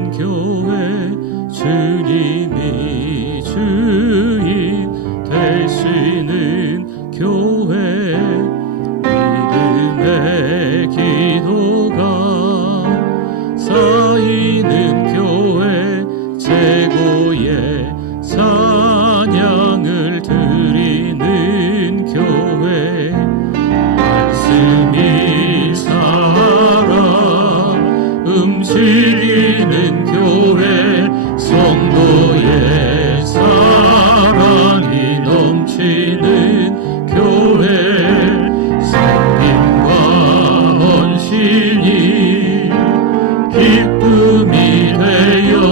넘치는 교회, 주님이 주인 되시는 교회, 믿음의 기도가 쌓이는 교회, 최고의 찬양을 드리는 교회, 말씀이 살아 움직이는 교회, 성도의 사랑이 넘치는 교회, 섬김과 헌신이 기쁨이 되어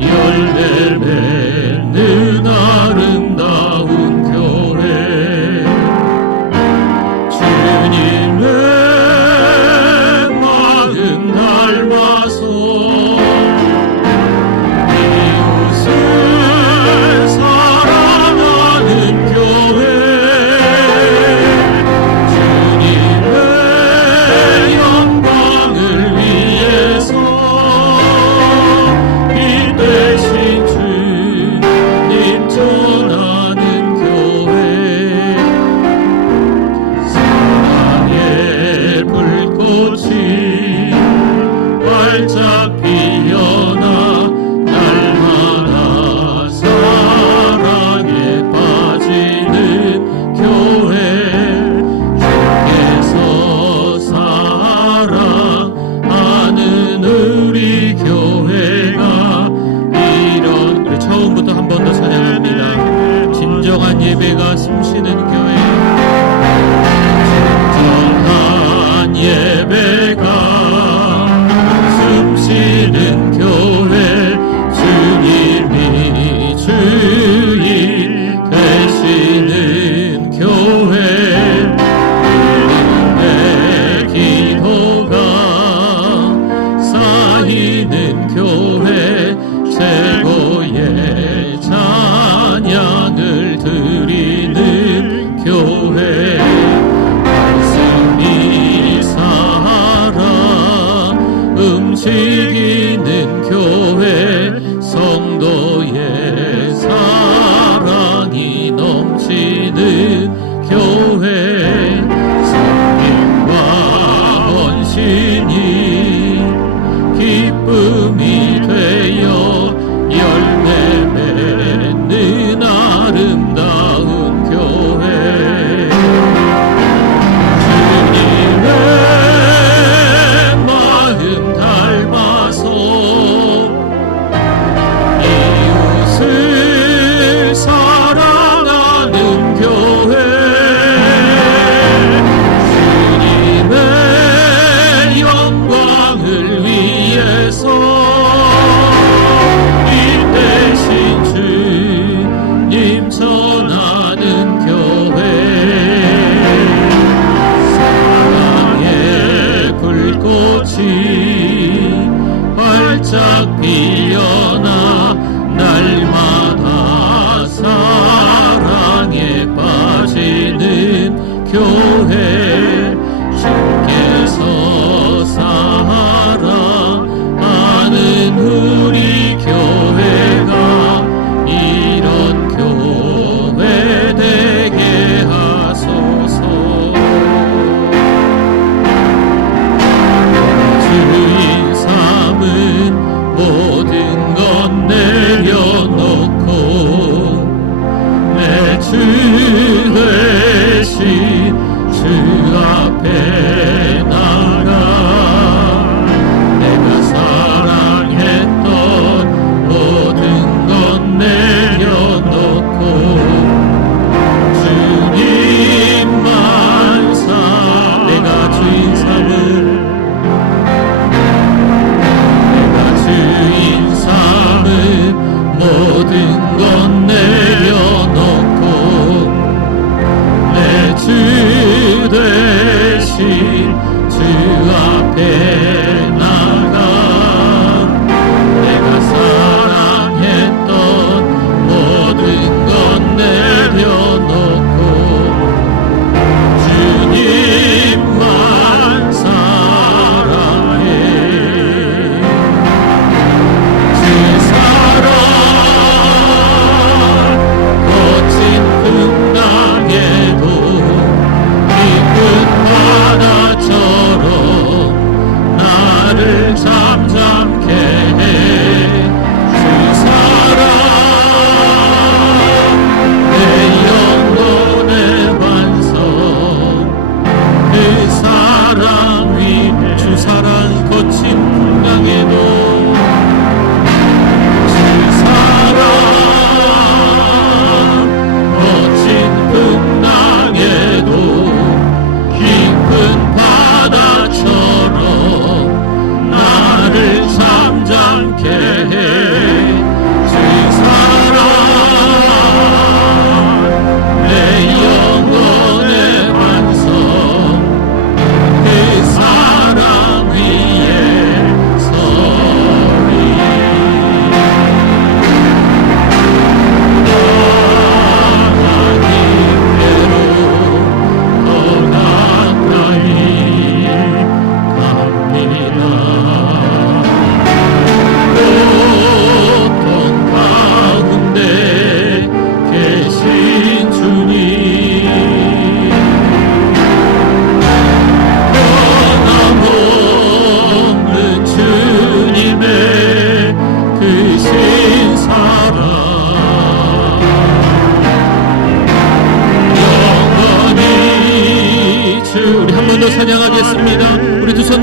열매 맺는 아름다운 교회, 주님의 마음 닮아서 이웃을 사랑하는 교회, 주님의 영광을 위해서 빛 대신 주님 전하는 교회, 사랑의 불꽃이 활짝 피어나 날마다 사랑에 빠지는 교회, 주께서 사랑하는 우리 교회가 이런, 우리 처음부터 한 번 더 찬양합니다. 진정한 예배가 숨쉬는 교회, 진정한 예배가 숨쉬는 교회, 주님이 주인 되시는 교회, 믿음의 기도가 쌓이는 교회, 최고의 찬양을 드리는 교회, 말씀이 살아 움직이는 교회, 성도의 사랑이 넘치는 교회, 섬김과 헌신이 기쁨이 되어 열매 맺는 아름다운 교회, 주님의 마음 닮아서 이웃을 사랑하는 교회, 주님의 영광을 위해서 빛 대신 주님 전하는 교회, 사랑의 불꽃이 활짝 피어나 날마다 사랑에 빠지는 교회, 주께서 사랑하는 우리 교회가 이런 교회 되게 하소서. 주인 삼은 모든 것 내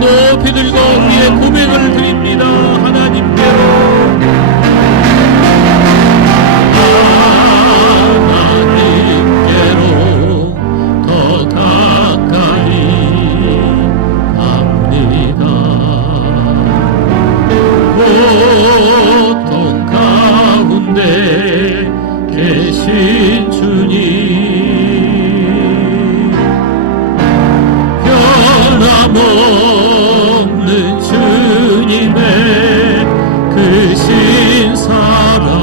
높이 들고 우리의 고백을 드립니다. 하나님께로 더 가까이 갑니다. 고통 가운데 계신 주님, 변함없는 주님의 크신 사랑,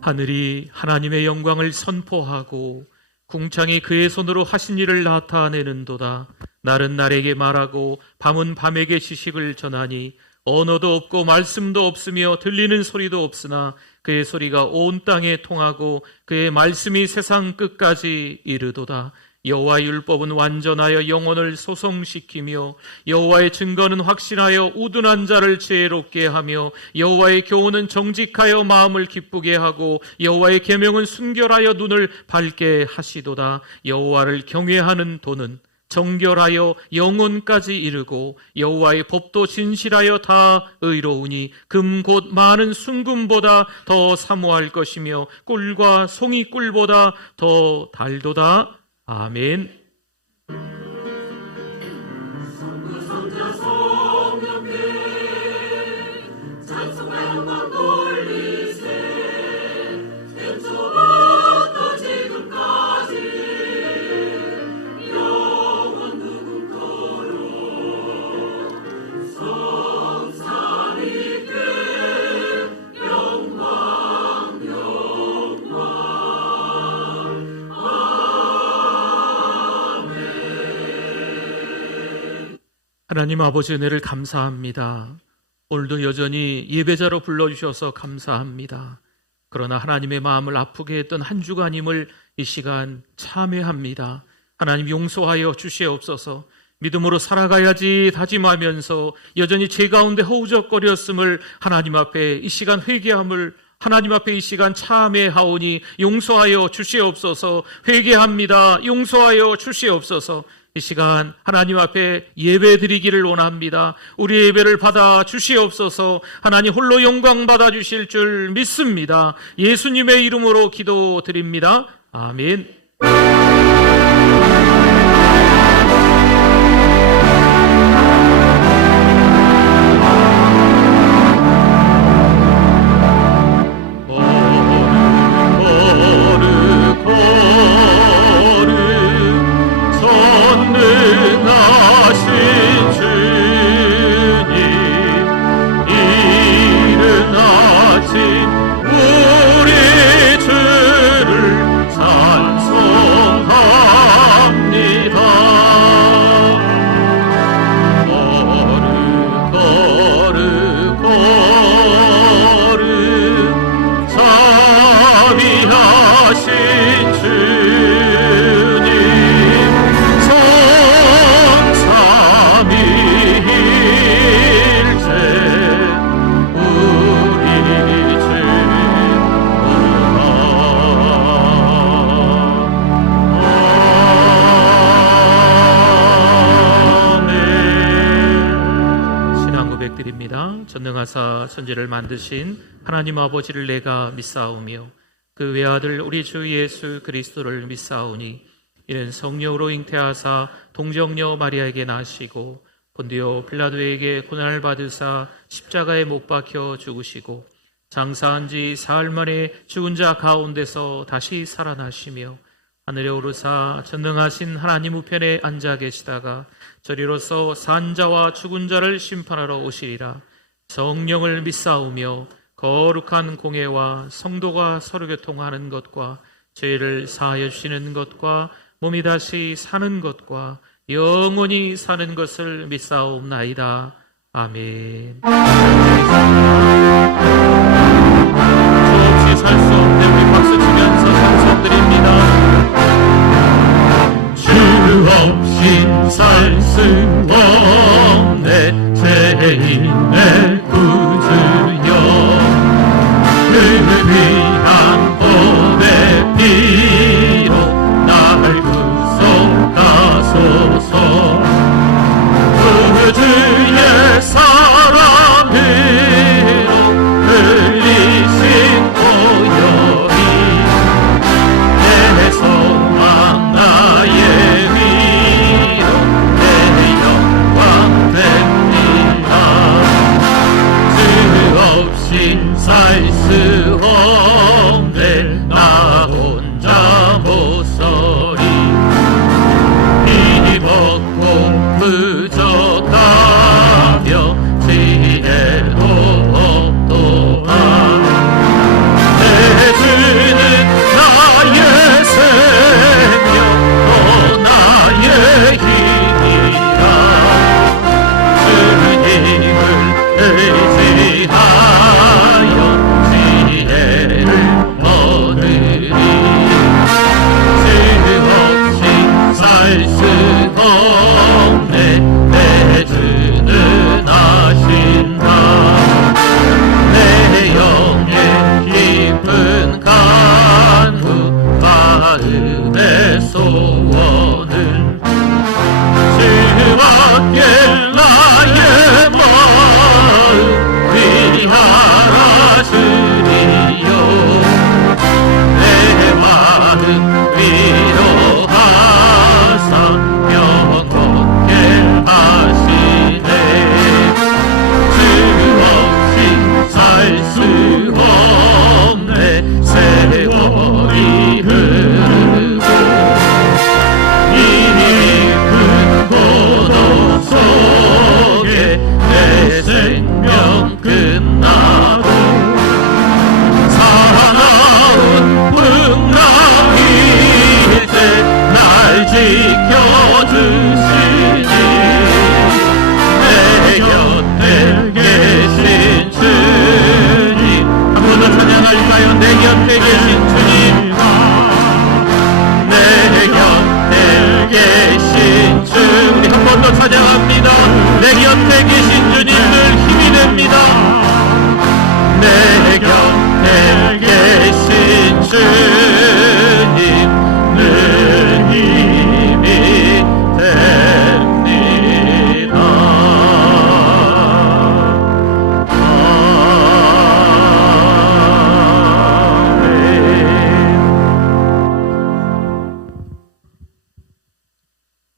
하늘이 하나님의 영광을 선포하고 궁창이 그의 손으로 하신 일을 나타내는도다. 날은 날에게 말하고 밤은 밤에게 지식을 전하니 언어도 없고 말씀도 없으며 들리는 소리도 없으나 그의 소리가 온 땅에 통하고 그의 말씀이 세상 끝까지 이르도다. 여호와의 율법은 완전하여 영혼을 소성시키며 여호와의 증거는 확신하여 우둔한 자를 지혜롭게 하며 여호와의 교훈은 정직하여 마음을 기쁘게 하고 여호와의 계명은 순결하여 눈을 밝게 하시도다. 여호와를 경외하는 도는 정결하여 영혼까지 이르고 여호와의 법도 진실하여 다 의로우니 금 곧 많은 순금보다 더 사모할 것이며 꿀과 송이 꿀보다 더 달도다. 아멘. 하나님 아버지 은혜를 감사합니다. 오늘도 여전히 예배자로 불러주셔서 감사합니다. 그러나 하나님의 마음을 아프게 했던 한 주간임을 이 시간 참회합니다. 하나님 용서하여 주시옵소서. 믿음으로 살아가야지 다짐하면서 여전히 제 가운데 허우적거렸음을 하나님 앞에 이 시간 회개함을 하나님 앞에 이 시간 참회하오니 용서하여 주시옵소서. 회개합니다. 용서하여 주시옵소서. 이 시간 하나님 앞에 예배 드리기를 원합니다. 우리 예배를 받아 주시옵소서. 하나님 홀로 영광 받아 주실 줄 믿습니다. 예수님의 이름으로 기도드립니다. 아멘. 전능하사 천지를 만드신 하나님 아버지를 내가 믿사오며 그 외아들 우리 주 예수 그리스도를 믿사오니 이는 성령으로 잉태하사 동정녀 마리아에게 나시고 본디오 빌라도에게 고난을 받으사 십자가에 못 박혀 죽으시고 장사한 지 사흘 만에 죽은 자 가운데서 다시 살아나시며 하늘에 오르사 전능하신 하나님 우편에 앉아 계시다가 저리로서 산 자와 죽은 자를 심판하러 오시리라. 성령을 믿사오며 거룩한 공예와 성도가 서로 교통하는 것과 죄를 사하여 주시는 것과 몸이 다시 사는 것과 영원히 사는 것을 믿사옵나이다. 아멘. 수없이 살 수 없는데 우리 박수 치면서 찬송드립니다. 주 없인 살 수 없네 죄인의 구주여 그 위한 법의 피로 날 구속하소서 구주의 사랑으로 흘리신 보혈이 내 소망 나의 위로 내 영광 됩니다. 주 없인 살 수 없네 나 혼자 못 서리 힘없고 부족하며 지혜도 없도다 내 주는 나의 생명 또 나의 힘이라 주님을 의지하여 지혜를 얻으리 주 없이 살 수 없네 내 주는 아신다 내 영의 깊은 간구 마음의 소원은 주밖에 나의 마음 위하라 주리요 내 마음 위로하사 평온케 하시네 주 없이 살 수 없네 세월이 흐르고 이 깊은 고독 속에 내 생명 끝나고 사나운 풍랑일 때 날 지켜주시니 내 곁에 계신 주님 한 번 더 찬양할까요? 내 곁에 계신 주님 내 곁에 계신 주 우리 한 번 더 찬양합니다. 내 곁에 계신 주님들 힘이 됩니다. 내 곁에 계신 주님들 힘이 됩니다.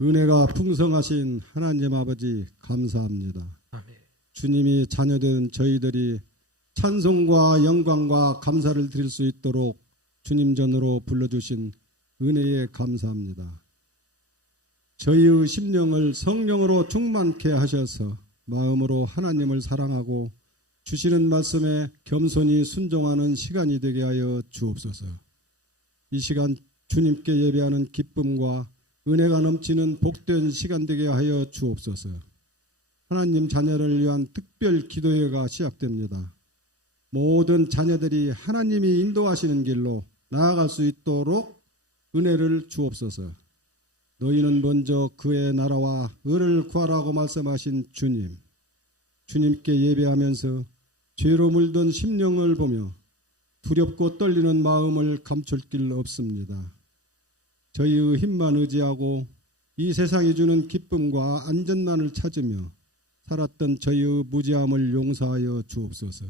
은혜가 풍성하신 하나님 아버지 감사합니다. 아멘. 주님이 자녀된 저희들이 찬송과 영광과 감사를 드릴 수 있도록 주님 전으로 불러주신 은혜에 감사합니다. 저희의 심령을 성령으로 충만케 하셔서 마음으로 하나님을 사랑하고 주시는 말씀에 겸손히 순종하는 시간이 되게 하여 주옵소서. 이 시간 주님께 예배하는 기쁨과 은혜가 넘치는 복된 시간 되게 하여 주옵소서. 하나님 자녀를 위한 특별 기도회가 시작됩니다. 모든 자녀들이 하나님이 인도하시는 길로 나아갈 수 있도록 은혜를 주옵소서. 너희는 먼저 그의 나라와 의를 구하라고 말씀하신 주님, 주님께 예배하면서 죄로 물든 심령을 보며 두렵고 떨리는 마음을 감출 길 없습니다. 저희의 힘만 의지하고 이 세상이 주는 기쁨과 안전만을 찾으며 살았던 저희의 무지함을 용서하여 주옵소서.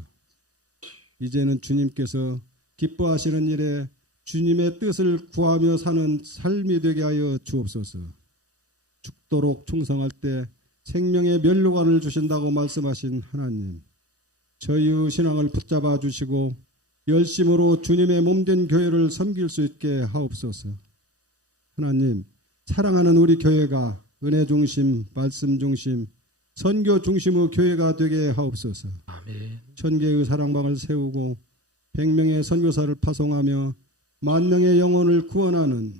이제는 주님께서 기뻐하시는 일에 주님의 뜻을 구하며 사는 삶이 되게 하여 주옵소서. 죽도록 충성할 때 생명의 면류관을 주신다고 말씀하신 하나님, 저희의 신앙을 붙잡아 주시고 열심으로 주님의 몸된 교회를 섬길 수 있게 하옵소서. 하나님, 사랑하는 우리 교회가 은혜 중심, 말씀 중심, 선교 중심의 교회가 되게 하옵소서. 아멘. 1000개의 사랑방을 세우고 100명의 선교사를 파송하며 10,000명의 영혼을 구원하는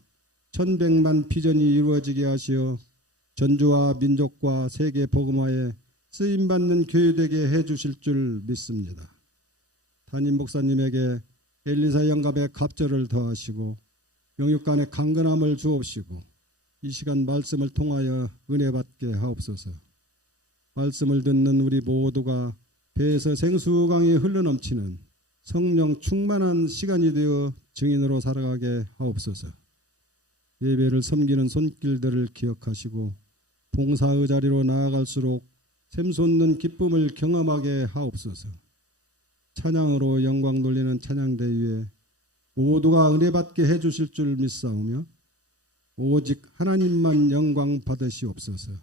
1100만 비전이 이루어지게 하시어 전주와 민족과 세계 복음화에 쓰임받는 교회 되게 해주실 줄 믿습니다. 담임 목사님에게 엘리사 영감의 갑절을 더하시고 영육간의 강건함을 주옵시고 이 시간 말씀을 통하여 은혜 받게 하옵소서. 말씀을 듣는 우리 모두가 배에서 생수강이 흘러넘치는 성령 충만한 시간이 되어 증인으로 살아가게 하옵소서. 예배를 섬기는 손길들을 기억하시고 봉사의 자리로 나아갈수록 샘솟는 기쁨을 경험하게 하옵소서. 찬양으로 영광 돌리는 찬양대 위에 모두가 은혜 받게 해주실 줄 믿사오며 오직 하나님만 영광 받으시옵소서.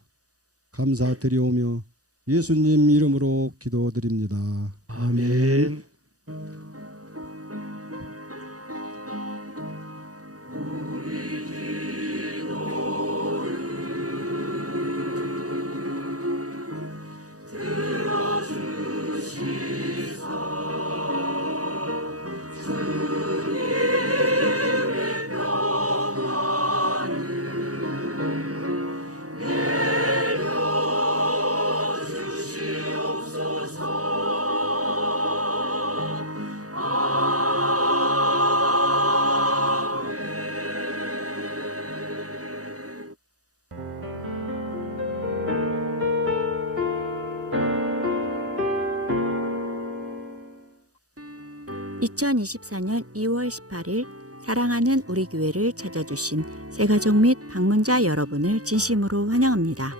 감사드리오며 예수님 이름으로 기도드립니다. 아멘. (2024년 2월 18일) 사랑하는 우리 교회를 찾아주신 새가족 및 방문자 여러분을 진심으로 환영합니다.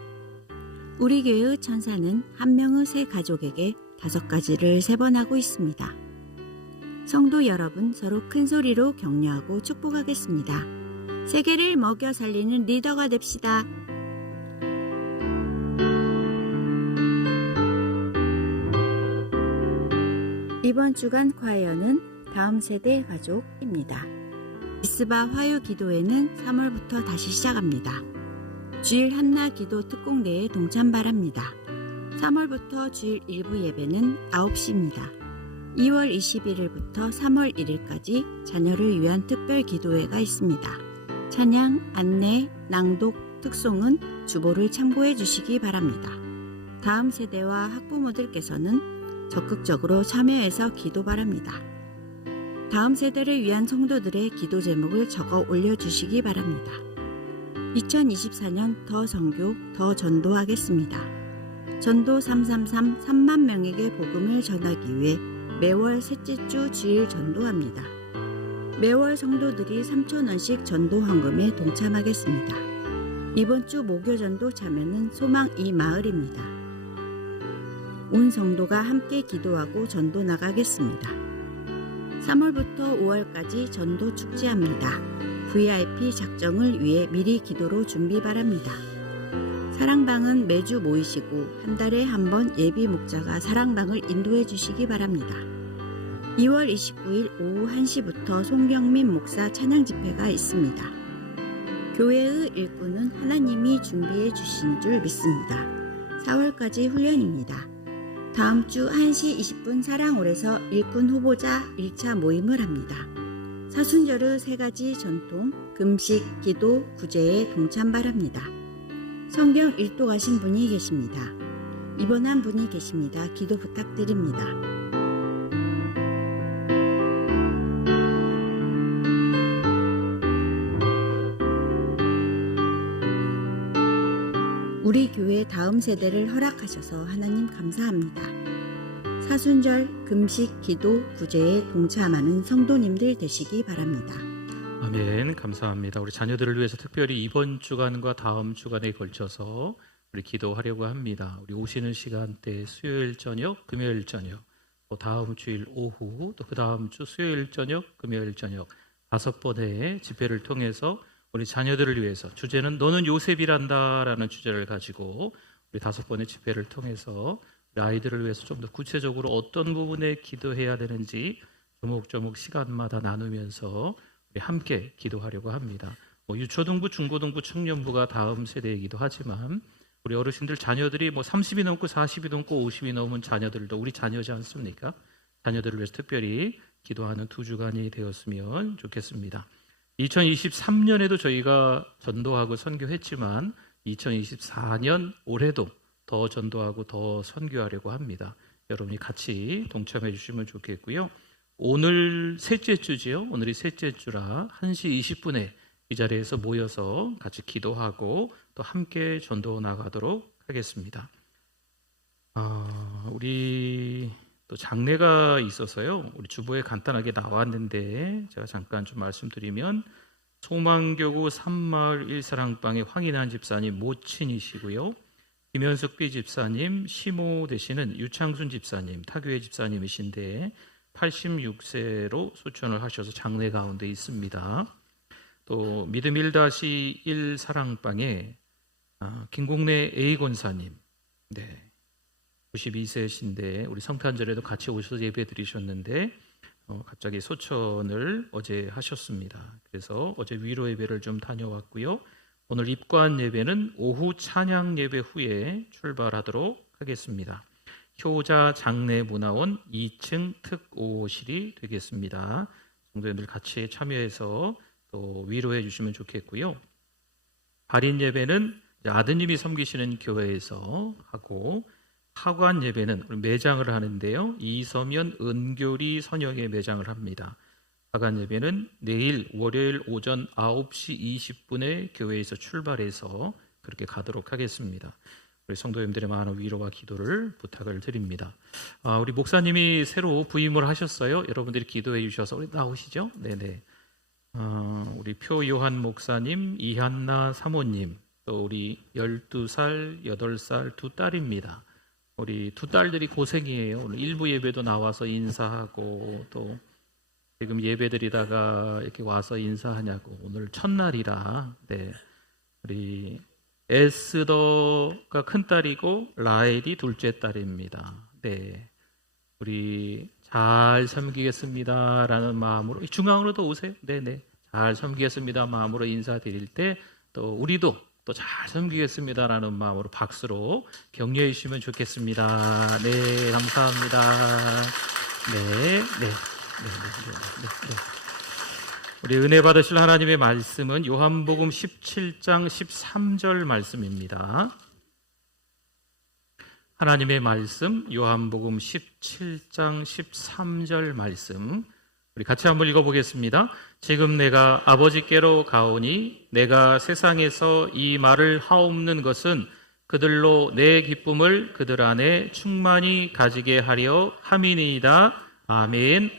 우리 교회의 천사는 한 명의 새 가족에게 5가지를 세번하고 있습니다. 성도 여러분, 서로 큰 소리로 격려하고 축복하겠습니다. 세계를 먹여 살리는 리더가 됩시다. 이번 주간 콰이어는 다음 세대 가족입니다. 미스바 화요 기도회는 3월부터 다시 시작합니다. 주일 한나 기도 특공대에 동참 바랍니다. 3월부터 주일 일부 예배는 9시입니다. 2월 21일부터 3월 1일까지 자녀를 위한 특별 기도회가 있습니다. 찬양, 안내, 낭독, 특송은 주보를 참고해 주시기 바랍니다. 다음 세대와 학부모들께서는 적극적으로 참여해서 기도 바랍니다. 다음 세대를 위한 성도들의 기도 제목을 적어 올려주시기 바랍니다. 2024년 더 선교, 더 전도하겠습니다. 전도 333 3만 명에게 복음을 전하기 위해 매월 셋째 주 주일 전도합니다. 매월 성도들이 3,000원씩 전도 헌금에 동참하겠습니다. 이번 주 목요 전도 참여는 소망 이 마을입니다. 온 성도가 함께 기도하고 전도 나가겠습니다. 3월부터 5월까지 전도 축제합니다. VIP 작정을 위해 미리 기도로 준비 바랍니다. 사랑방은 매주 모이시고 한 달에 한 번 예비 목자가 사랑방을 인도해 주시기 바랍니다. 2월 29일 오후 1시부터 송경민 목사 찬양 집회가 있습니다. 교회의 일꾼은 하나님이 준비해 주신 줄 믿습니다. 4월까지 훈련입니다. 다음 주 1시 20분 사랑홀에서 일꾼 후보자 1차 모임을 합니다. 사순절의 3가지 전통, 금식, 기도, 구제에 동참 바랍니다. 성경 일독하신 분이 계십니다. 입원한 분이 계십니다. 기도 부탁드립니다. 우리 교회 다음 세대를 허락하셔서 하나님 감사합니다. 사순절, 금식, 기도, 구제에 동참하는 성도님들 되시기 바랍니다. 아멘. 감사합니다. 우리 자녀들을 위해서 특별히 이번 주간과 다음 주간에 걸쳐서 우리 기도하려고 합니다. 우리 오시는 시간대 수요일 저녁, 금요일 저녁 다음 주일 오후, 또 그 다음 주 수요일 저녁, 금요일 저녁 5번의 집회를 통해서 우리 자녀들을 위해서, 주제는 너는 요셉이란다라는 주제를 가지고 우리 5번의 집회를 통해서 우리 아이들을 위해서 좀 더 구체적으로 어떤 부분에 기도해야 되는지 조목조목 시간마다 나누면서 우리 함께 기도하려고 합니다. 유초등부, 중고등부, 청년부가 다음 세대이기도 하지만 우리 어르신들 자녀들이 30이 넘고 40이 넘고 50이 넘은 자녀들도 우리 자녀지 않습니까? 자녀들을 위해서 특별히 기도하는 2주간이 되었으면 좋겠습니다. 2023년에도 저희가 전도하고 선교했지만 2024년 올해도 더 전도하고 더 선교하려고 합니다. 여러분이 같이 동참해 주시면 좋겠고요. 오늘 셋째 주지요. 오늘이 셋째 주라 1시 20분에 이 자리에서 모여서 같이 기도하고 또 함께 전도 나가도록 하겠습니다. 우리 또 장례가 있어서요. 우리 주보에 간단하게 나왔는데 제가 잠깐 좀 말씀드리면 소망교구 3마을 1사랑방의 황인환 집사님 모친이시고요. 김현숙비 집사님 시모 되시는 유창순 집사님 타교회 집사님이신데 86세로 소천을 하셔서 장례 가운데 있습니다. 또 믿음 1-1 사랑방에 김국래 A 권사님, 92세신데 우리 성탄절에도 같이 오셔서 예배 드리셨는데 갑자기 소천을 어제 하셨습니다. 그래서 어제 위로 예배를 좀 다녀왔고요. 오늘 입관 예배는 오후 찬양 예배 후에 출발하도록 하겠습니다. 효자 장례문화원 2층 특5실이 되겠습니다. 성도님들 같이 참여해서 또 위로해 주시면 좋겠고요. 발인 예배는 아드님이 섬기시는 교회에서 하고, 하관 예배는 매장을 하는데요. 이서면 은교리 선영의 매장을 합니다. 하관 예배는 내일 월요일 오전 9시 20분에 교회에서 출발해서 그렇게 가도록 하겠습니다. 우리 성도님들의 많은 위로와 기도를 부탁을 드립니다. 우리 목사님이 새로 부임을 하셨어요. 여러분들이 기도해 주셔서 우리 나오시죠? 네네. 우리 표요한 목사님, 이한나 사모님, 또 우리 12살, 8살 두 딸입니다. 우리 두 딸들이 고생이에요. 오늘 일부 예배도 나와서 인사하고 또 지금 예배 드리다가 이렇게 와서 인사하냐고. 오늘 첫날이라. 우리 에스더가 큰 딸이고 라헬이 둘째 딸입니다. 우리 잘 섬기겠습니다라는 마음으로 중앙으로도 오세요. 잘 섬기겠습니다 마음으로 인사드릴 때 또 우리도 또 잘 섬기겠습니다라는 마음으로 박수로 격려해 주시면 좋겠습니다. 감사합니다. 우리 은혜 받으실 하나님의 말씀은 요한복음 17장 13절 말씀입니다. 하나님의 말씀 요한복음 17장 13절 말씀 우리 같이 한번 읽어보겠습니다. 지금 내가 아버지께로 가오니 내가 세상에서 이 말을 하옵는 것은 그들로 내 기쁨을 그들 안에 충만히 가지게 하려 함이니이다. 아멘.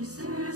이슬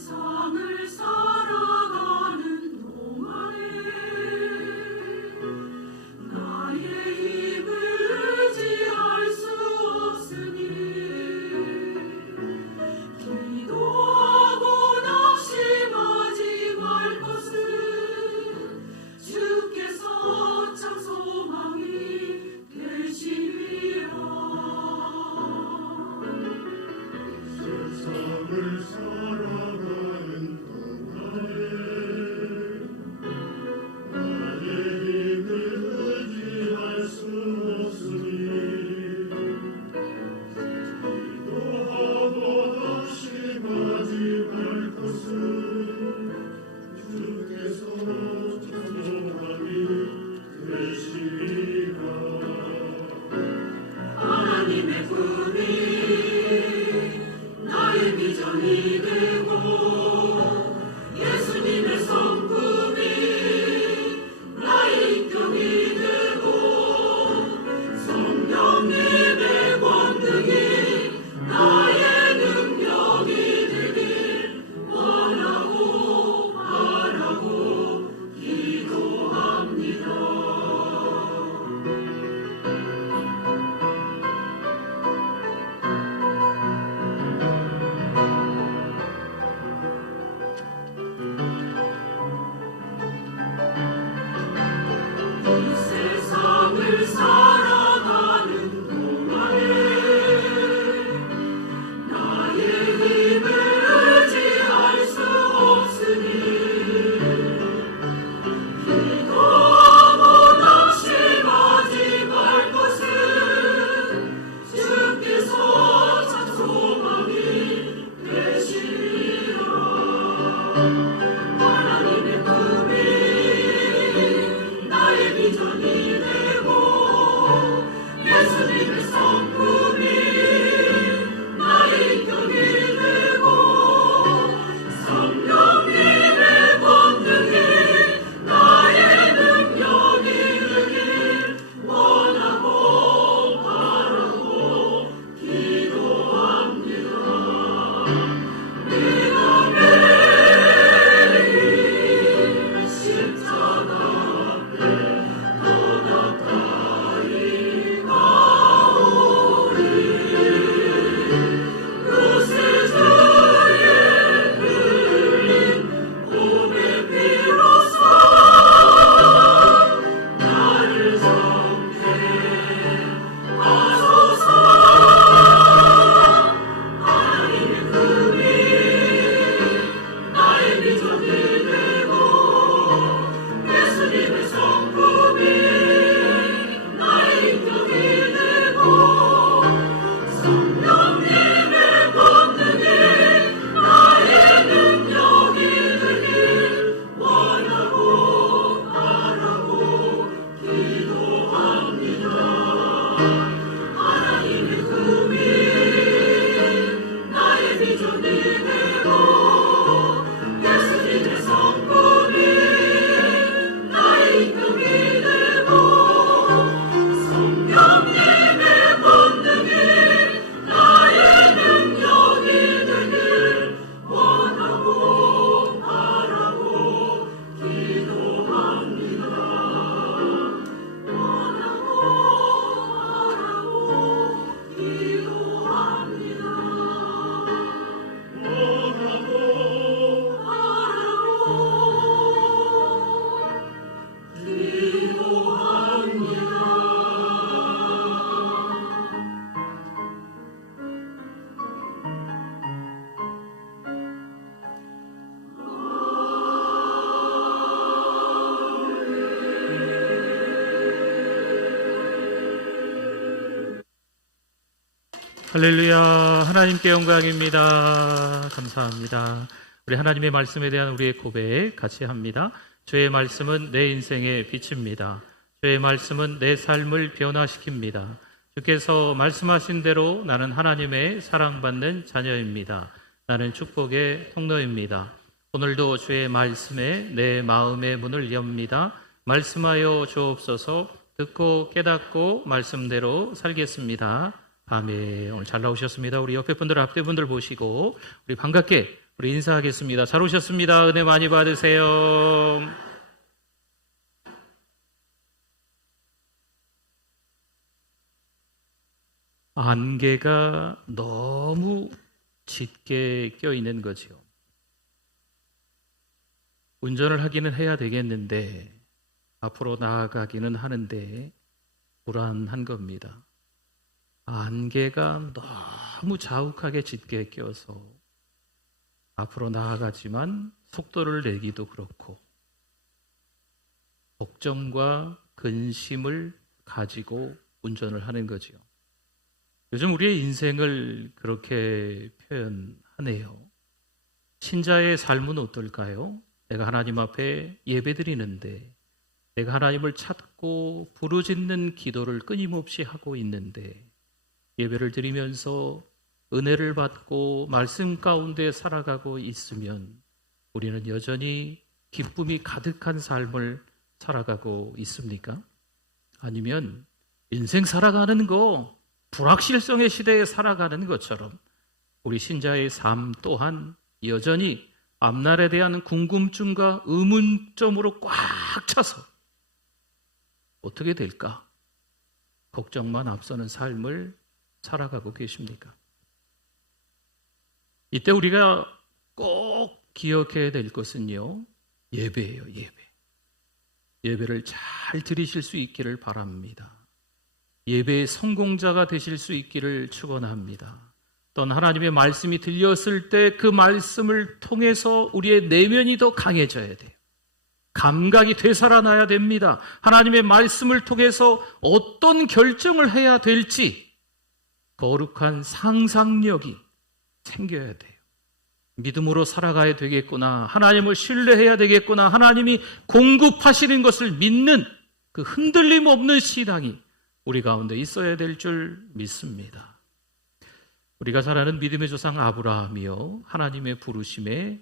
할렐루야. 하나님께 영광입니다. 감사합니다. 우리 하나님의 말씀에 대한 우리의 고백 같이 합니다. 주의 말씀은 내 인생의 빛입니다. 주의 말씀은 내 삶을 변화시킵니다. 주께서 말씀하신 대로 나는 하나님의 사랑받는 자녀입니다. 나는 축복의 통로입니다. 오늘도 주의 말씀에 내 마음의 문을 엽니다. 말씀하여 주옵소서. 듣고 깨닫고 말씀대로 살겠습니다. 아멘. 오늘 잘 나오셨습니다. 우리 옆에 분들, 앞에 분들 보시고 우리 반갑게 우리 인사하겠습니다. 잘 오셨습니다. 은혜 많이 받으세요. 안개가 너무 짙게 껴있는 거죠. 운전을 하기는 해야 되겠는데 앞으로 나아가기는 하는데 불안한 겁니다. 안개가 너무 자욱하게 짙게 껴서 앞으로 나아가지만 속도를 내기도 그렇고 걱정과 근심을 가지고 운전을 하는 거죠. 요즘 우리의 인생을 그렇게 표현하네요. 신자의 삶은 어떨까요? 내가 하나님 앞에 예배드리는데, 내가 하나님을 찾고 부르짖는 기도를 끊임없이 하고 있는데, 예배를 드리면서 은혜를 받고 말씀 가운데 살아가고 있으면 우리는 여전히 기쁨이 가득한 삶을 살아가고 있습니까? 아니면 인생 살아가는 거 불확실성의 시대에 살아가는 것처럼 우리 신자의 삶 또한 여전히 앞날에 대한 궁금증과 의문점으로 꽉 차서 어떻게 될까? 걱정만 앞서는 삶을 살아가고 계십니까? 이때 우리가 꼭 기억해야 될 것은요, 예배예요, 예배. 예배를 잘 드리실 수 있기를 바랍니다. 예배의 성공자가 되실 수 있기를 축원합니다. 또한 하나님의 말씀이 들렸을 때 그 말씀을 통해서 우리의 내면이 더 강해져야 돼요. 감각이 되살아나야 됩니다. 하나님의 말씀을 통해서 어떤 결정을 해야 될지 거룩한 상상력이 생겨야 돼요. 믿음으로 살아가야 되겠구나. 하나님을 신뢰해야 되겠구나. 하나님이 공급하시는 것을 믿는 그 흔들림 없는 신앙이 우리 가운데 있어야 될 줄 믿습니다. 우리가 잘 아는 믿음의 조상 아브라함이요, 하나님의 부르심에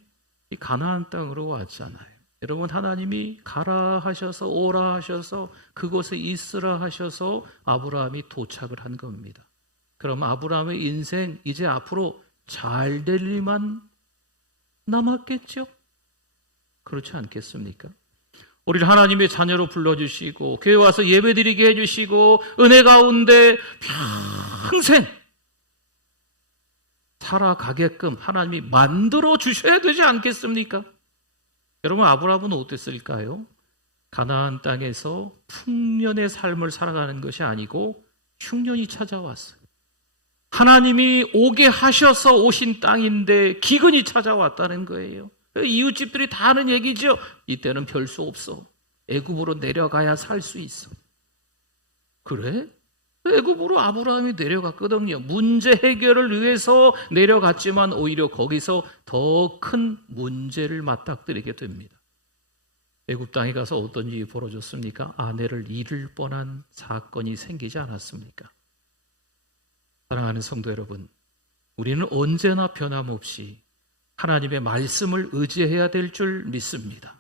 이 가나안 땅으로 왔잖아요. 여러분, 하나님이 가라 하셔서 오라 하셔서 그곳에 있으라 하셔서 아브라함이 도착을 한 겁니다. 그럼 아브라함의 인생 이제 앞으로 잘 될 일만 남았겠죠? 그렇지 않겠습니까? 우리를 하나님의 자녀로 불러주시고 교회 와서 예배드리게 해주시고 은혜 가운데 평생 살아가게끔 하나님이 만들어 주셔야 되지 않겠습니까? 여러분, 아브라함은 어땠을까요? 가나안 땅에서 풍년의 삶을 살아가는 것이 아니고 흉년이 찾아왔어요. 하나님이 오게 하셔서 오신 땅인데 기근이 찾아왔다는 거예요. 이웃집들이 다 하는 얘기죠. 이때는 별 수 없어. 애굽으로 내려가야 살 수 있어. 그래? 애굽으로 아브라함이 내려갔거든요. 문제 해결을 위해서 내려갔지만 오히려 거기서 더 큰 문제를 맞닥뜨리게 됩니다. 애굽 땅에 가서 어떤 일이 벌어졌습니까? 아내를 잃을 뻔한 사건이 생기지 않았습니까? 사랑하는 성도 여러분, 우리는 언제나 변함없이 하나님의 말씀을 의지해야 될 줄 믿습니다.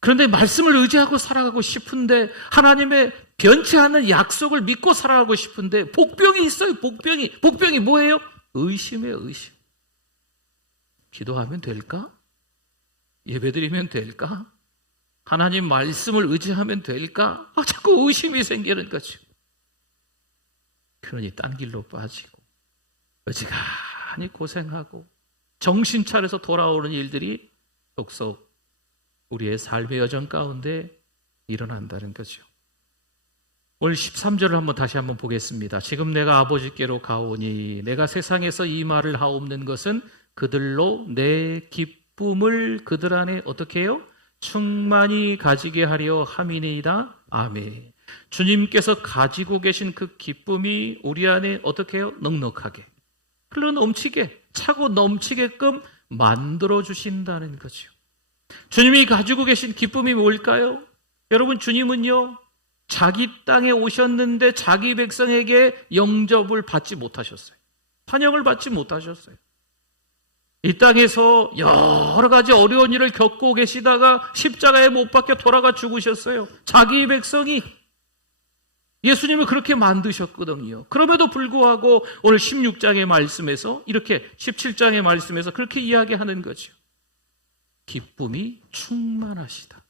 그런데 말씀을 의지하고 살아가고 싶은데, 하나님의 변치 않는 약속을 믿고 살아가고 싶은데 복병이 있어요. 복병이 뭐예요? 의심이에요. 의심. 기도하면 될까? 예배드리면 될까? 하나님 말씀을 의지하면 될까? 자꾸 의심이 생기는 거죠. 그러니 딴 길로 빠지고 어지간히 고생하고 정신 차려서 돌아오는 일들이 속속 우리의 삶의 여정 가운데 일어난다는 거죠. 오늘 13절을 다시 한번 보겠습니다. 지금 내가 아버지께로 가오니 내가 세상에서 이 말을 하옵는 것은 그들로 내 기쁨을 그들 안에 어떻게 해요? 충만히 가지게 하려 함이니이다. 아멘. 주님께서 가지고 계신 그 기쁨이 우리 안에 어떻게 해요? 넉넉하게, 흘러 넘치게, 차고 넘치게끔 만들어 주신다는 거죠. 주님이 가지고 계신 기쁨이 뭘까요? 여러분, 주님은요, 자기 땅에 오셨는데 자기 백성에게 영접을 받지 못하셨어요. 환영을 받지 못하셨어요. 이 땅에서 여러 가지 어려운 일을 겪고 계시다가 십자가에 못 박혀 돌아가 죽으셨어요. 자기 백성이 예수님을 그렇게 만드셨거든요. 그럼에도 불구하고 오늘 16장의 말씀에서, 이렇게 17장의 말씀에서 그렇게 이야기하는 거죠. 기쁨이 충만하시다.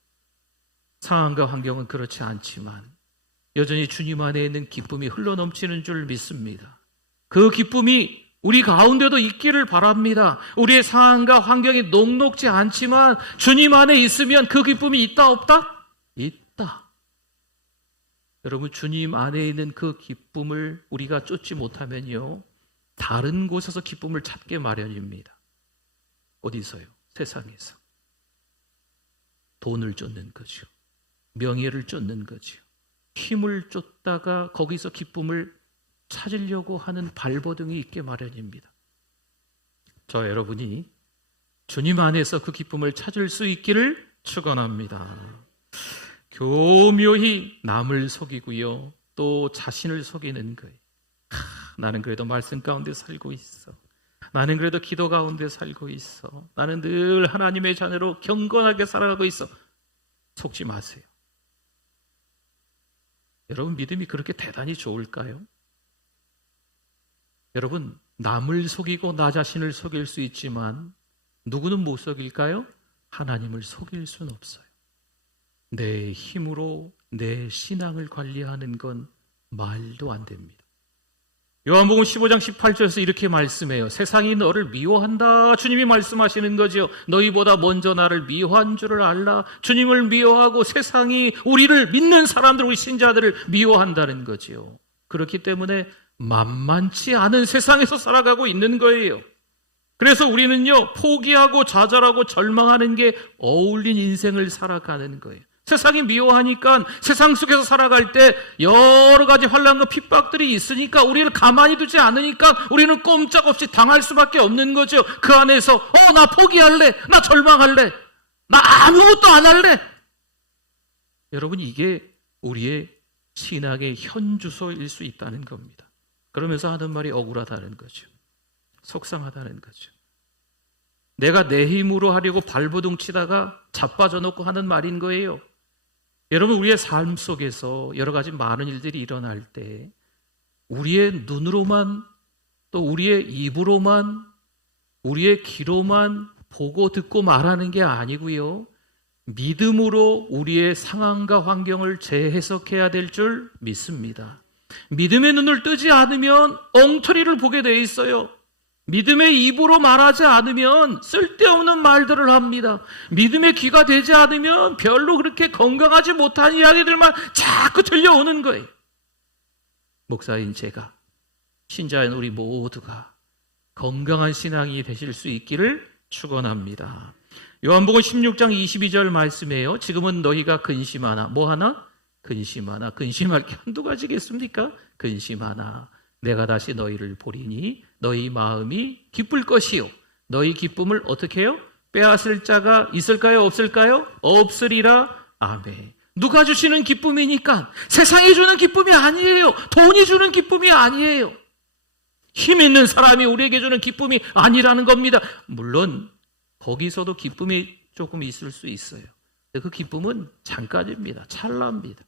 상황과 환경은 그렇지 않지만 여전히 주님 안에 있는 기쁨이 흘러넘치는 줄 믿습니다. 그 기쁨이 우리 가운데도 있기를 바랍니다. 우리의 상황과 환경이 녹록지 않지만 주님 안에 있으면 그 기쁨이 있다 없다? 있다. 여러분, 주님 안에 있는 그 기쁨을 우리가 쫓지 못하면요, 다른 곳에서 기쁨을 찾게 마련입니다. 어디서요? 세상에서. 돈을 쫓는 거죠. 명예를 쫓는 거죠. 힘을 쫓다가 거기서 기쁨을 찾으려고 하는 발버둥이 있게 마련입니다. 저 여러분이 주님 안에서 그 기쁨을 찾을 수 있기를 축원합니다. 교묘히 남을 속이고요, 또 자신을 속이는 거예요. 나는 그래도 말씀 가운데 살고 있어. 나는 그래도 기도 가운데 살고 있어. 나는 늘 하나님의 자녀로 경건하게 살아가고 있어. 속지 마세요. 여러분, 믿음이 그렇게 대단히 좋을까요? 여러분, 남을 속이고 나 자신을 속일 수 있지만 누구는 못 속일까요? 하나님을 속일 수는 없어요. 내 힘으로 내 신앙을 관리하는 건 말도 안 됩니다. 요한복음 15장 18절에서 이렇게 말씀해요. 세상이 너를 미워한다. 주님이 말씀하시는 거죠. 너희보다 먼저 나를 미워한 줄을 알라. 주님을 미워하고 세상이 우리를 믿는 사람들, 우리 신자들을 미워한다는 거죠. 그렇기 때문에 만만치 않은 세상에서 살아가고 있는 거예요. 그래서 우리는요, 포기하고 좌절하고 절망하는 게 어울린 인생을 살아가는 거예요. 세상이 미워하니까 세상 속에서 살아갈 때 여러 가지 환난과 핍박들이 있으니까 우리를 가만히 두지 않으니까 우리는 꼼짝없이 당할 수밖에 없는 거죠. 그 안에서 나 포기할래, 나 절망할래, 나 아무것도 안 할래. 여러분, 이게 우리의 신앙의 현주소일 수 있다는 겁니다. 그러면서 하는 말이 억울하다는 거죠. 속상하다는 거죠. 내가 내 힘으로 하려고 발버둥 치다가 자빠져 놓고 하는 말인 거예요. 여러분, 우리의 삶 속에서 여러 가지 많은 일들이 일어날 때 우리의 눈으로만, 또 우리의 입으로만, 우리의 귀로만 보고 듣고 말하는 게 아니고요, 믿음으로 우리의 상황과 환경을 재해석해야 될 줄 믿습니다. 믿음의 눈을 뜨지 않으면 엉터리를 보게 돼 있어요. 믿음의 입으로 말하지 않으면 쓸데없는 말들을 합니다. 믿음의 귀가 되지 않으면 별로 그렇게 건강하지 못한 이야기들만 자꾸 들려오는 거예요. 목사인 제가, 신자인 우리 모두가 건강한 신앙이 되실 수 있기를 축원합니다. 요한복음 16장 22절 말씀이에요. 지금은 너희가 근심하나, 뭐하나? 근심하나. 근심할 게 한두 가지겠습니까? 근심하나. 내가 다시 너희를 보리니 너희 마음이 기쁠 것이요. 너희 기쁨을 어떻게 해요? 빼앗을 자가 있을까요? 없을까요? 없으리라. 아멘. 누가 주시는 기쁨이니까 세상이 주는 기쁨이 아니에요. 돈이 주는 기쁨이 아니에요. 힘 있는 사람이 우리에게 주는 기쁨이 아니라는 겁니다. 물론 거기서도 기쁨이 조금 있을 수 있어요. 근데 그 기쁨은 잠깐입니다. 찰나입니다.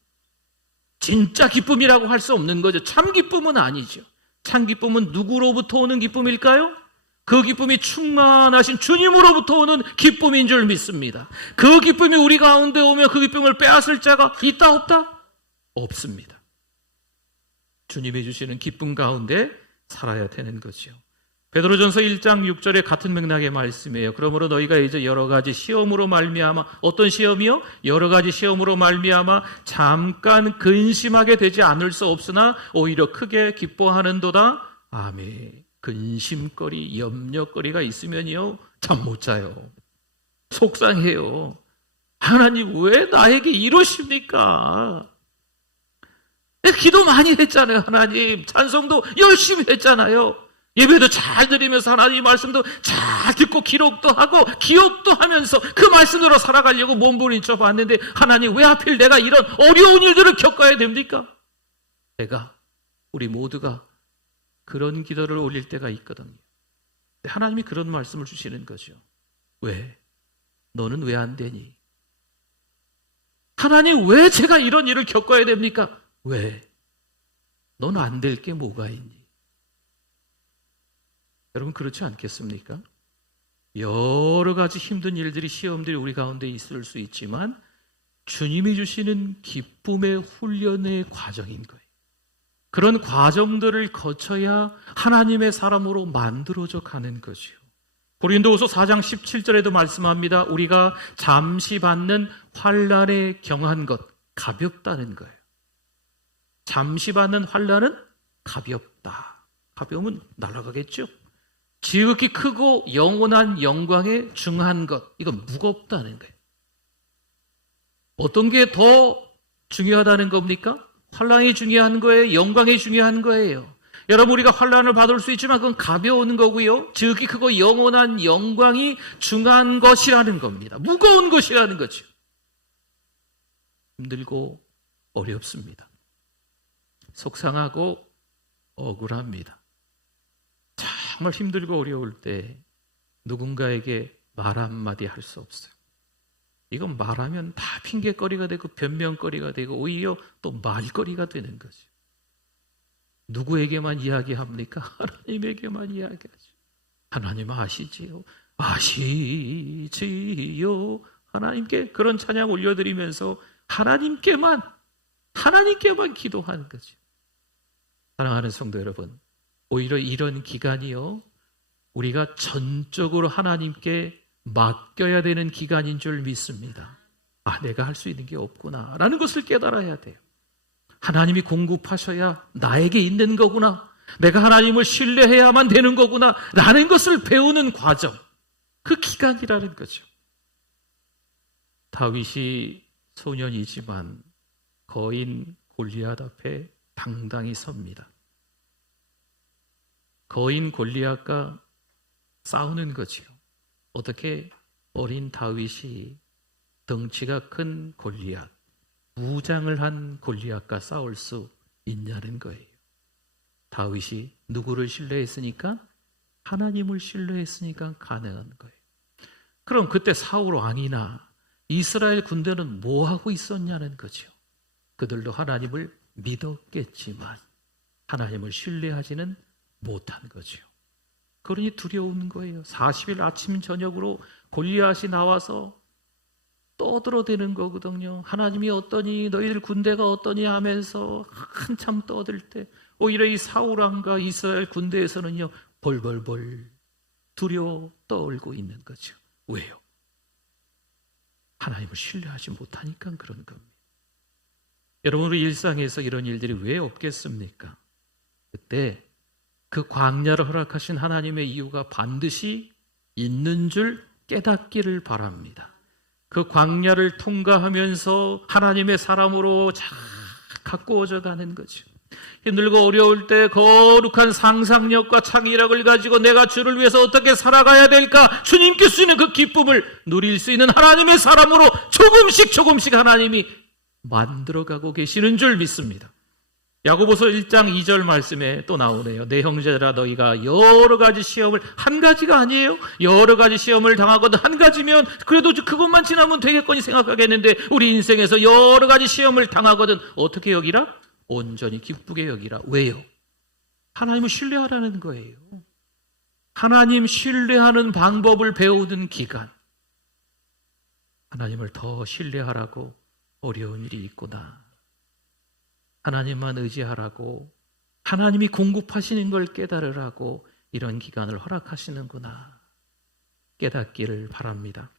진짜 기쁨이라고 할 수 없는 거죠. 참 기쁨은 아니죠. 참 기쁨은 누구로부터 오는 기쁨일까요? 그 기쁨이 충만하신 주님으로부터 오는 기쁨인 줄 믿습니다. 그 기쁨이 우리 가운데 오면 그 기쁨을 빼앗을 자가 있다 없다? 없습니다. 주님이 주시는 기쁨 가운데 살아야 되는 거죠. 베드로전서 1장 6절에 같은 맥락의 말씀이에요. 그러므로 너희가 이제 여러 가지 시험으로 말미암아, 어떤 시험이요? 여러 가지 시험으로 말미암아 잠깐 근심하게 되지 않을 수 없으나 오히려 크게 기뻐하는도다. 아멘. 근심거리, 염려거리가 있으면요 잠 못 자요. 속상해요. 하나님 왜 나에게 이러십니까? 기도 많이 했잖아요. 하나님 찬송도 열심히 했잖아요. 예배도 잘 드리면서 하나님 말씀도 잘 듣고 기록도 하고 기억도 하면서 그 말씀으로 살아가려고 몸부림쳐 봤는데 하나님 왜 하필 내가 이런 어려운 일들을 겪어야 됩니까? 우리 모두가 그런 기도를 올릴 때가 있거든요. 하나님이 그런 말씀을 주시는 거죠. 왜? 너는 왜 안 되니? 하나님 왜 제가 이런 일을 겪어야 됩니까? 왜? 너는 안 될 게 뭐가 있니? 여러분 그렇지 않겠습니까? 여러 가지 힘든 일들이 시험들이 우리 가운데 있을 수 있지만 주님이 주시는 기쁨의 훈련의 과정인 거예요. 그런 과정들을 거쳐야 하나님의 사람으로 만들어져 가는 거죠. 고린도후서 4장 17절에도 말씀합니다. 우리가 잠시 받는 환난에 경한 것 가볍다는 거예요. 잠시 받는 환난은 가볍다. 가벼우면 날아가겠죠. 지극히 크고 영원한 영광에 중한 것, 이건 무겁다는 거예요. 어떤 게 더 중요하다는 겁니까? 환난이 중요한 거예요? 영광이 중요한 거예요? 여러분 우리가 환난을 받을 수 있지만 그건 가벼운 거고요. 지극히 크고 영원한 영광이 중한 것이라는 겁니다. 무거운 것이라는 거죠. 힘들고 어렵습니다. 속상하고 억울합니다. 정말 힘들고 어려울 때 누군가에게 말 한마디 할 수 없어요. 이건 말하면 다 핑계거리가 되고 변명거리가 되고 오히려 또 말거리가 되는 거죠. 누구에게만 이야기합니까? 하나님에게만 이야기하죠. 하나님 아시지요? 아시지요? 하나님께 그런 찬양 올려드리면서 하나님께만 기도하는 거죠. 사랑하는 성도 여러분, 오히려 이런 기간이요 우리가 전적으로 하나님께 맡겨야 되는 기간인 줄 믿습니다. 내가 할 수 있는 게 없구나 라는 것을 깨달아야 돼요. 하나님이 공급하셔야 나에게 있는 거구나, 내가 하나님을 신뢰해야만 되는 거구나 라는 것을 배우는 과정, 그 기간이라는 거죠. 다윗이 소년이지만 거인 골리앗 앞에 당당히 섭니다. 거인 골리앗과 싸우는 거지요. 어떻게 어린 다윗이 덩치가 큰 골리앗, 무장을 한 골리앗과 싸울 수 있냐는 거예요. 다윗이 누구를 신뢰했으니까? 하나님을 신뢰했으니까 가능한 거예요. 그럼 그때 사울 왕이나 이스라엘 군대는 뭐 하고 있었냐는 거죠. 그들도 하나님을 믿었겠지만 하나님을 신뢰하지는 못한 거죠. 그러니 두려운 거예요. 40일 아침 저녁으로 골리앗이 나와서 떠들어대는 거거든요. 하나님이 어떠니, 너희들 군대가 어떠니 하면서 한참 떠들 때 오히려 이 사울 왕과 이스라엘 군대에서는요 벌벌벌 두려워 떨고 있는 거죠. 왜요? 하나님을 신뢰하지 못하니까 그런 겁니다. 여러분 우리 일상에서 이런 일들이 왜 없겠습니까? 그때 그 광야를 허락하신 하나님의 이유가 반드시 있는 줄 깨닫기를 바랍니다. 그 광야를 통과하면서 하나님의 사람으로 잘 가꾸어져 가는 거죠. 힘들고 어려울 때 거룩한 상상력과 창의력을 가지고 내가 주를 위해서 어떻게 살아가야 될까, 주님께 주시는 그 기쁨을 누릴 수 있는 하나님의 사람으로 조금씩 하나님이 만들어가고 계시는 줄 믿습니다. 야고보서 1장 2절 말씀에 또 나오네요. 내 형제들아 너희가 여러 가지 시험을, 한 가지가 아니에요. 여러 가지 시험을 당하거든 한 가지면 그래도 그것만 지나면 되겠거니 생각하겠는데 우리 인생에서 여러 가지 시험을 당하거든 어떻게 여기라? 온전히 기쁘게 여기라. 왜요? 하나님을 신뢰하라는 거예요. 하나님 신뢰하는 방법을 배우는 기간. 하나님을 더 신뢰하라고 어려운 일이 있구나. 하나님만 의지하라고, 하나님이 공급하시는 걸 깨달으라고 이런 기간을 허락하시는구나. 깨닫기를 바랍니다.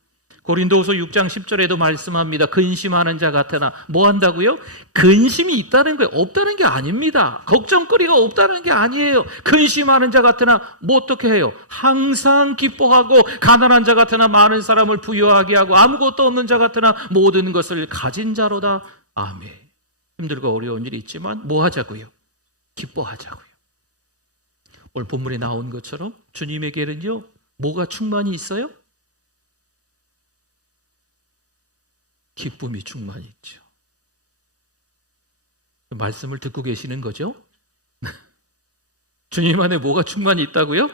고린도후서 6장 10절에도 말씀합니다. 근심하는 자 같으나 뭐 한다고요? 근심이 있다는 거예요. 없다는 게 아닙니다. 걱정거리가 없다는 게 아니에요. 근심하는 자 같으나 뭐 어떻게 해요? 항상 기뻐하고, 가난한 자 같으나 많은 사람을 부유하게 하고, 아무것도 없는 자 같으나 모든 것을 가진 자로다. 아멘. 힘들고 어려운 일이 있지만 뭐 하자고요? 기뻐하자고요. 오늘 본문에 나온 것처럼 주님에게는요 뭐가 충만히 있어요? 기쁨이 충만히 있죠. 말씀을 듣고 계시는 거죠? 주님 안에 뭐가 충만히 있다고요?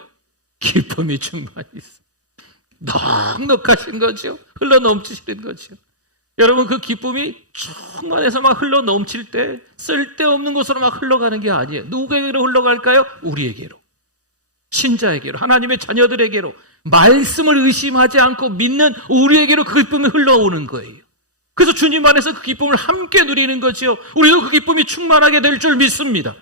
기쁨이 충만히 있어요. 넉넉하신 거죠. 흘러넘치시는 거죠. 여러분 그 기쁨이 충만해서 막 흘러 넘칠 때 쓸데없는 곳으로 막 흘러가는 게 아니에요. 누구에게로 흘러갈까요? 우리에게로, 신자에게로, 하나님의 자녀들에게로, 말씀을 의심하지 않고 믿는 우리에게로 그 기쁨이 흘러오는 거예요. 그래서 주님 안에서 그 기쁨을 함께 누리는 거지요. 우리도 그 기쁨이 충만하게 될 줄 믿습니다.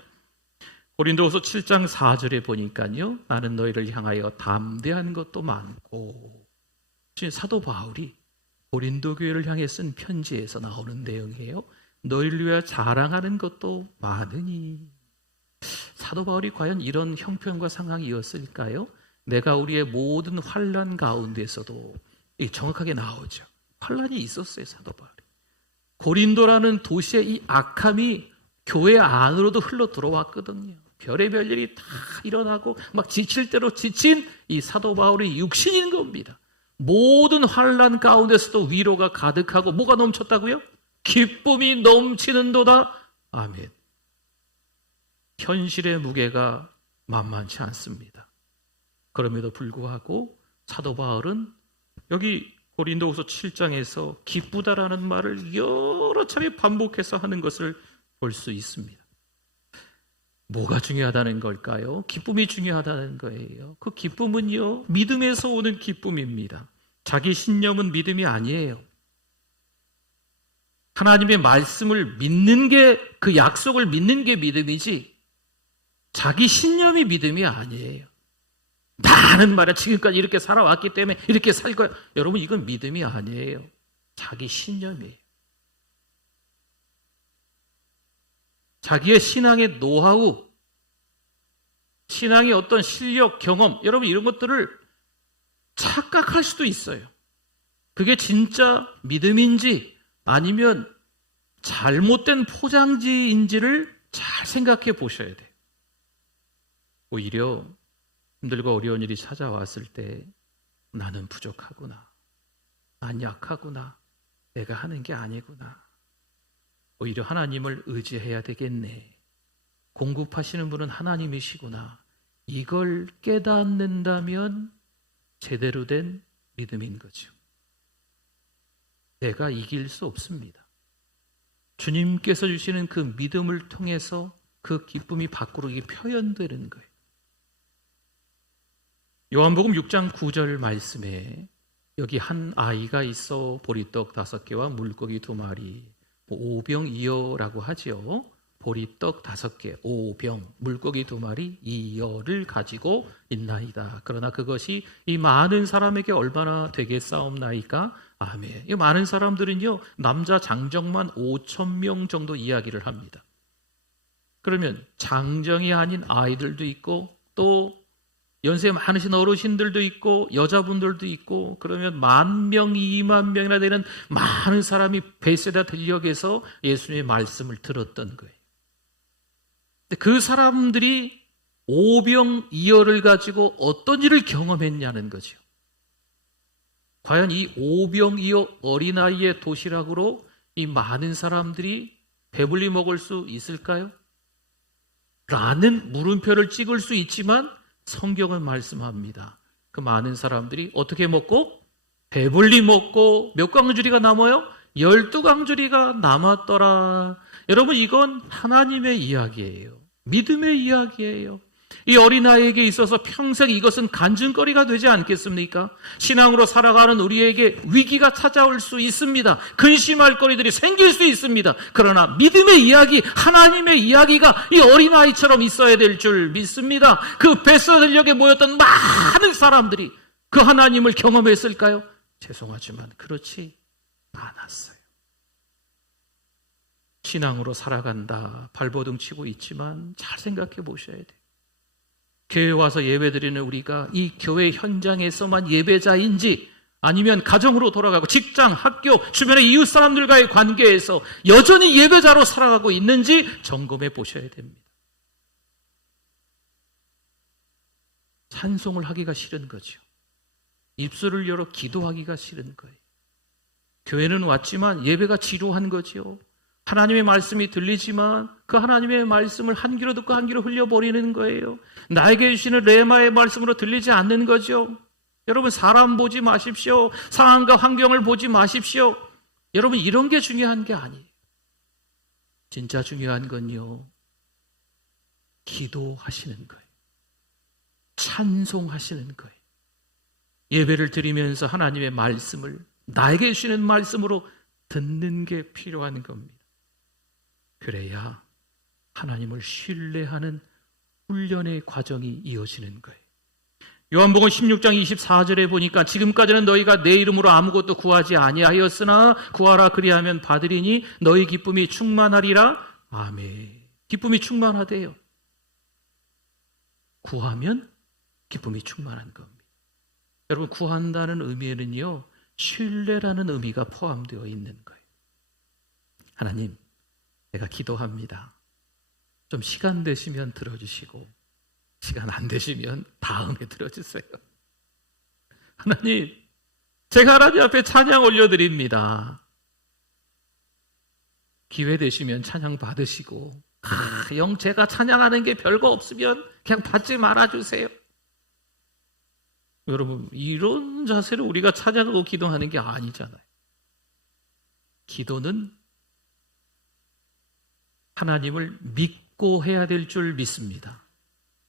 고린도후서 7장 4절에 보니까요, 나는 너희를 향하여 담대한 것도 많고, 사도 바울이 고린도 교회를 향해 쓴 편지에서 나오는 내용이에요. 너희를 위하여 자랑하는 것도 많으니. 사도 바울이 과연 이런 형편과 상황이었을까요? 내가 우리의 모든 환난 가운데서도 정확하게 나오죠. 환난이 있었어요. 사도 바울이. 고린도라는 도시의 이 악함이 교회 안으로도 흘러 들어왔거든요. 별의별 일이 다 일어나고 막 지칠 대로 지친 이 사도 바울이 육신인 겁니다. 모든 환난 가운데서도 위로가 가득하고 뭐가 넘쳤다고요? 기쁨이 넘치는도다. 아멘. 현실의 무게가 만만치 않습니다. 그럼에도 불구하고 사도 바울은 여기 고린도후서 7장에서 기쁘다라는 말을 여러 차례 반복해서 하는 것을 볼 수 있습니다. 뭐가 중요하다는 걸까요? 기쁨이 중요하다는 거예요. 그 기쁨은요, 믿음에서 오는 기쁨입니다. 자기 신념은 믿음이 아니에요. 하나님의 말씀을 믿는 게, 그 약속을 믿는 게 믿음이지 자기 신념이 믿음이 아니에요. 나는 말이야 지금까지 이렇게 살아왔기 때문에 이렇게 살 거야. 여러분 이건 믿음이 아니에요. 자기 신념이에요. 자기의 신앙의 노하우, 신앙의 어떤 실력, 경험, 여러분 이런 것들을 착각할 수도 있어요. 그게 진짜 믿음인지 아니면 잘못된 포장지인지를 잘 생각해 보셔야 돼요. 오히려 힘들고 어려운 일이 찾아왔을 때 나는 부족하구나, 난 약하구나, 내가 하는 게 아니구나, 오히려 하나님을 의지해야 되겠네, 공급하시는 분은 하나님이시구나, 이걸 깨닫는다면 제대로 된 믿음인 거죠. 내가 이길 수 없습니다. 주님께서 주시는 그 믿음을 통해서 그 기쁨이 밖으로 표현되는 거예요. 요한복음 6장 9절 말씀에 여기 한 아이가 있어 보리떡 5개와 물고기 2마리, 오병이어라고 하죠. 보리떡 5개, 오병, 물고기 2마리, 이어를 가지고 있나이다. 그러나 그것이 이 많은 사람에게 얼마나 되겠사옵나이까? 아멘. 이 많은 사람들은요, 남자 장정만 5,000명 정도 이야기를 합니다. 그러면 장정이 아닌 아이들도 있고 또 연세 많으신 어르신들도 있고 여자분들도 있고, 그러면 10,000명, 20,000명이나 되는 많은 사람이 베세다 들녘에서 예수님의 말씀을 들었던 거예요. 그 사람들이 오병이어를 가지고 어떤 일을 경험했냐는 거죠. 과연 이 오병이어 어린아이의 도시락으로 이 많은 사람들이 배불리 먹을 수 있을까요? 라는 물음표를 찍을 수 있지만 성경은 말씀합니다. 그 많은 사람들이 어떻게 먹고? 배불리 먹고 몇 광주리가 남아요? 12광주리가 남았더라. 여러분, 이건 하나님의 이야기예요. 믿음의 이야기예요. 이 어린아이에게 있어서 평생 이것은 간증거리가 되지 않겠습니까? 신앙으로 살아가는 우리에게 위기가 찾아올 수 있습니다. 근심할 거리들이 생길 수 있습니다. 그러나 믿음의 이야기, 하나님의 이야기가 이 어린아이처럼 있어야 될 줄 믿습니다. 그 베스더역에 모였던 많은 사람들이 그 하나님을 경험했을까요? 죄송하지만 그렇지 않았어요. 신앙으로 살아간다, 발버둥 치고 있지만 잘 생각해 보셔야 돼요. 교회에 와서 예배드리는 우리가 이 교회 현장에서만 예배자인지 아니면 가정으로 돌아가고 직장, 학교, 주변의 이웃 사람들과의 관계에서 여전히 예배자로 살아가고 있는지 점검해 보셔야 됩니다. 찬송을 하기가 싫은 거죠. 입술을 열어 기도하기가 싫은 거예요. 교회는 왔지만 예배가 지루한 거죠. 하나님의 말씀이 들리지만 그 하나님의 말씀을 한 귀로 듣고 한 귀로 흘려버리는 거예요. 나에게 주시는 레마의 말씀으로 들리지 않는 거죠. 여러분, 사람 보지 마십시오. 상황과 환경을 보지 마십시오. 여러분, 이런 게 중요한 게 아니에요. 진짜 중요한 건요, 기도하시는 거예요. 찬송하시는 거예요. 예배를 드리면서 하나님의 말씀을 나에게 주시는 말씀으로 듣는 게 필요한 겁니다. 그래야 하나님을 신뢰하는 훈련의 과정이 이어지는 거예요. 요한복음 16장 24절에 보니까 지금까지는 너희가 내 이름으로 아무것도 구하지 아니하였으나 구하라 그리하면 받으리니 너희 기쁨이 충만하리라. 아멘. 기쁨이 충만하대요. 구하면 기쁨이 충만한 겁니다. 여러분, 구한다는 의미에는요, 신뢰라는 의미가 포함되어 있는 거예요. 하나님, 내가 기도합니다. 좀 시간 되시면 들어주시고 시간 안 되시면 다음에 들어주세요. 하나님, 제가 하나님 앞에 찬양 올려드립니다. 기회 되시면 찬양 받으시고 영 제가 찬양하는 게 별거 없으면 그냥 받지 말아주세요. 여러분, 이런 자세로 우리가 찬양하고 기도하는 게 아니잖아요. 기도는 하나님을 믿고 해야 될 줄 믿습니다.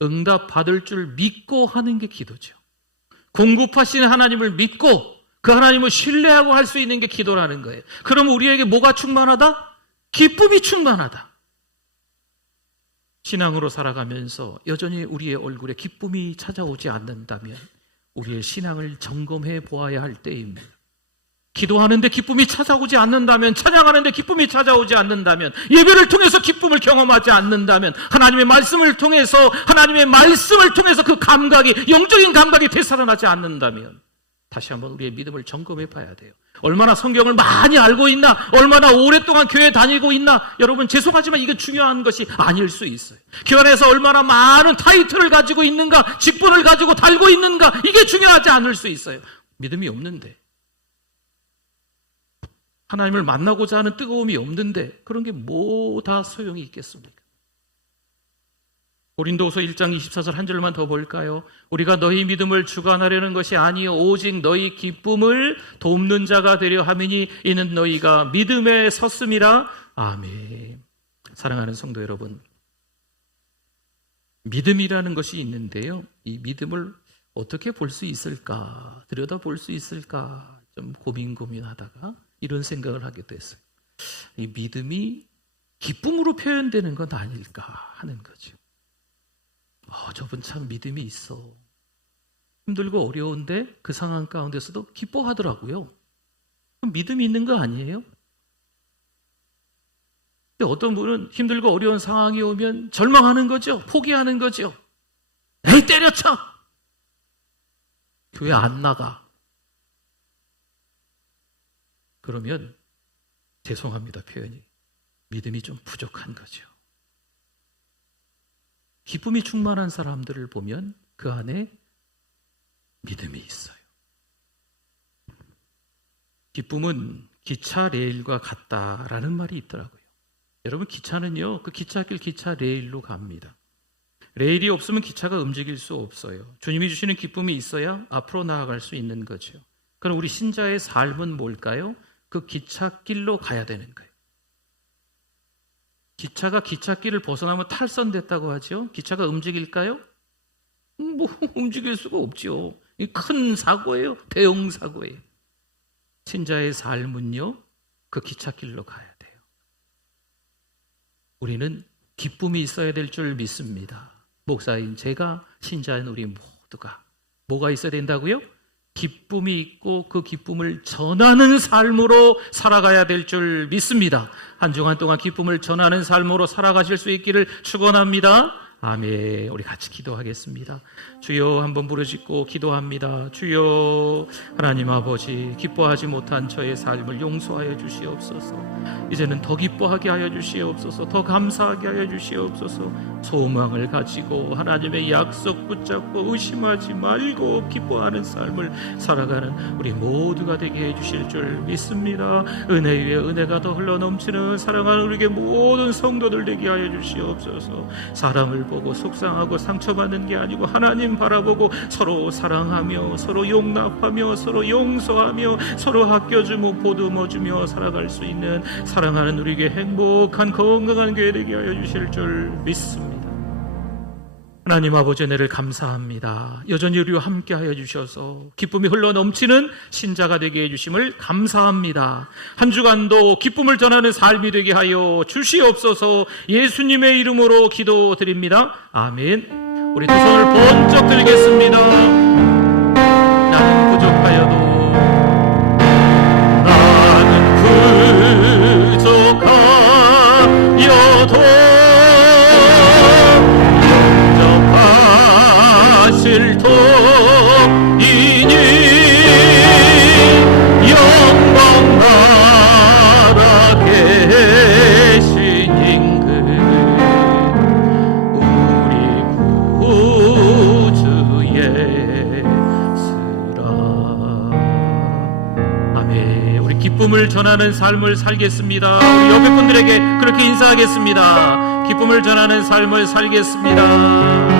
응답 받을 줄 믿고 하는 게 기도죠. 공급하시는 하나님을 믿고 그 하나님을 신뢰하고 할 수 있는 게 기도라는 거예요. 그럼 우리에게 뭐가 충만하다? 기쁨이 충만하다. 신앙으로 살아가면서 여전히 우리의 얼굴에 기쁨이 찾아오지 않는다면 우리의 신앙을 점검해 보아야 할 때입니다. 기도하는데 기쁨이 찾아오지 않는다면, 찬양하는데 기쁨이 찾아오지 않는다면, 예배를 통해서 기쁨을 경험하지 않는다면, 하나님의 말씀을 통해서 그 감각이, 영적인 감각이 되살아나지 않는다면 다시 한번 우리의 믿음을 점검해 봐야 돼요. 얼마나 성경을 많이 알고 있나, 얼마나 오랫동안 교회 다니고 있나. 여러분, 죄송하지만 이게 중요한 것이 아닐 수 있어요. 교회 안에서 얼마나 많은 타이틀을 가지고 있는가, 직분을 가지고 달고 있는가, 이게 중요하지 않을 수 있어요. 믿음이 없는데, 하나님을 만나고자 하는 뜨거움이 없는데 그런 게 뭐 다 소용이 있겠습니까? 고린도후서 1장 24절 한 절만 더 볼까요? 우리가 너희 믿음을 주관하려는 것이 아니요 오직 너희 기쁨을 돕는 자가 되려 함이니 이는 너희가 믿음에 섰음이라. 아멘. 사랑하는 성도 여러분, 믿음이라는 것이 있는데요, 이 믿음을 어떻게 볼 수 있을까, 들여다볼 수 있을까 좀 고민하다가 이런 생각을 하게 됐어요. 이 믿음이 기쁨으로 표현되는 건 아닐까 하는 거죠. 저분 참 믿음이 있어. 힘들고 어려운데 그 상황 가운데서도 기뻐하더라고요. 그럼 믿음이 있는 거 아니에요? 근데 어떤 분은 힘들고 어려운 상황이 오면 절망하는 거죠. 포기하는 거죠. 에이, 때려쳐! 교회 안 나가. 그러면 죄송합니다, 표현이. 믿음이 좀 부족한 거죠. 기쁨이 충만한 사람들을 보면 그 안에 믿음이 있어요. 기쁨은 기차 레일과 같다라는 말이 있더라고요. 여러분, 기차는요, 그 기찻길 기차 레일로 갑니다. 레일이 없으면 기차가 움직일 수 없어요. 주님이 주시는 기쁨이 있어야 앞으로 나아갈 수 있는 거죠. 그럼 우리 신자의 삶은 뭘까요? 그 기찻길로 가야 되는 거예요. 기차가 기찻길을 벗어나면 탈선됐다고 하죠. 기차가 움직일까요? 움직일 수가 없죠. 큰 사고예요. 대형 사고예요. 신자의 삶은요, 그 기찻길로 가야 돼요. 우리는 기쁨이 있어야 될 줄 믿습니다. 목사인 제가, 신자인 우리 모두가 뭐가 있어야 된다고요? 기쁨이 있고 그 기쁨을 전하는 삶으로 살아가야 될 줄 믿습니다. 한 주간 동안 기쁨을 전하는 삶으로 살아가실 수 있기를 축원합니다. 아멘. 우리 같이 기도하겠습니다. 주여, 한번 부르짖고 기도합니다. 주여, 하나님 아버지, 기뻐하지 못한 저의 삶을 용서하여 주시옵소서. 이제는 더 기뻐하게 하여 주시옵소서. 더 감사하게 하여 주시옵소서. 소망을 가지고 하나님의 약속 붙잡고 의심하지 말고 기뻐하는 삶을 살아가는 우리 모두가 되게 해주실 줄 믿습니다. 은혜 위에 은혜가 더 흘러넘치는 사랑하는 우리에게 모든 성도들 되게 하여 주시옵소서. 사람을 보고 속상하고 상처받는 게 아니고 하나님 바라보고 서로 사랑하며 서로 용납하며 서로 용서하며 서로 아껴주며 보듬어주며 살아갈 수 있는 사랑하는 우리에게 행복한 건강한 교회 되게 하여 주실 줄 믿습니다. 하나님 아버지, 은혜를 감사합니다. 여전히 우리와 함께 하여 주셔서 기쁨이 흘러넘치는 신자가 되게 해주심을 감사합니다. 한 주간도 기쁨을 전하는 삶이 되게 하여 주시옵소서. 예수님의 이름으로 기도드립니다. 아멘. 우리 두 손을 번쩍 들겠습니다. 나는 부족하여도 기쁨을 전하는 삶을 살겠습니다. 우리 옆에 분들에게 그렇게 인사하겠습니다. 기쁨을 전하는 삶을 살겠습니다.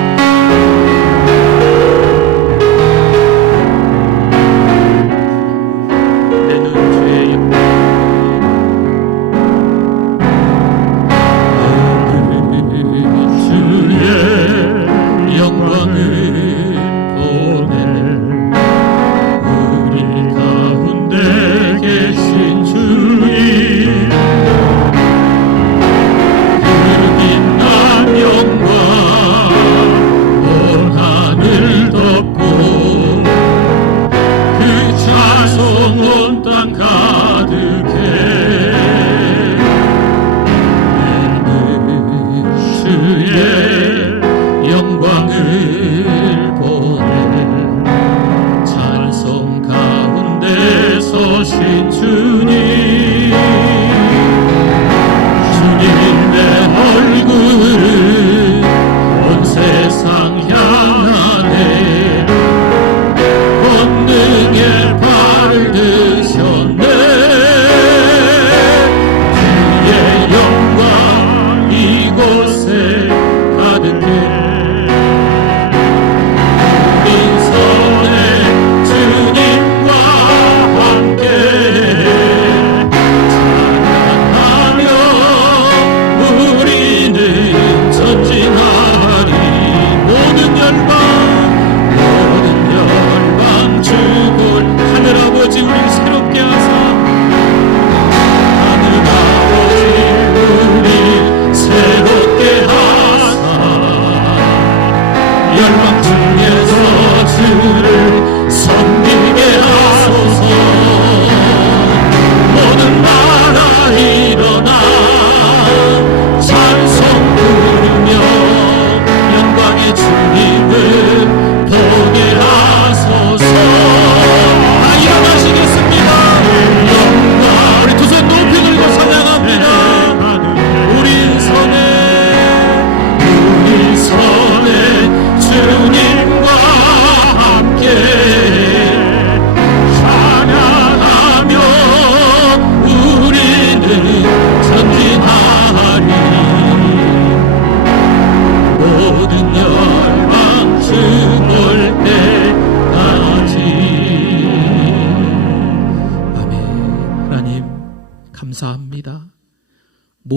주님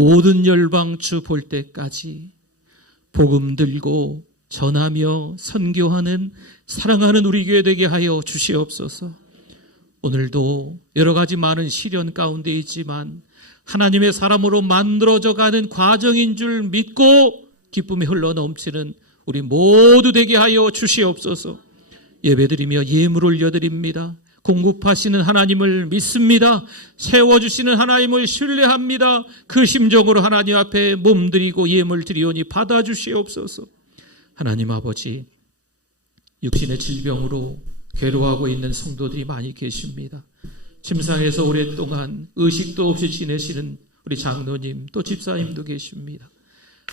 모든 열방 주 볼 때까지 복음 들고 전하며 선교하는 사랑하는 우리 교회 되게 하여 주시옵소서. 오늘도 여러 가지 많은 시련 가운데 있지만 하나님의 사람으로 만들어져 가는 과정인 줄 믿고 기쁨이 흘러 넘치는 우리 모두 되게 하여 주시옵소서. 예배드리며 예물 올려드립니다. 공급하시는 하나님을 믿습니다. 세워주시는 하나님을 신뢰합니다. 그 심정으로 하나님 앞에 몸드리고 예물 드리오니 받아주시옵소서. 하나님 아버지, 육신의 질병으로 괴로워하고 있는 성도들이 많이 계십니다. 침상에서 오랫동안 의식도 없이 지내시는 우리 장로님 또 집사님도 계십니다.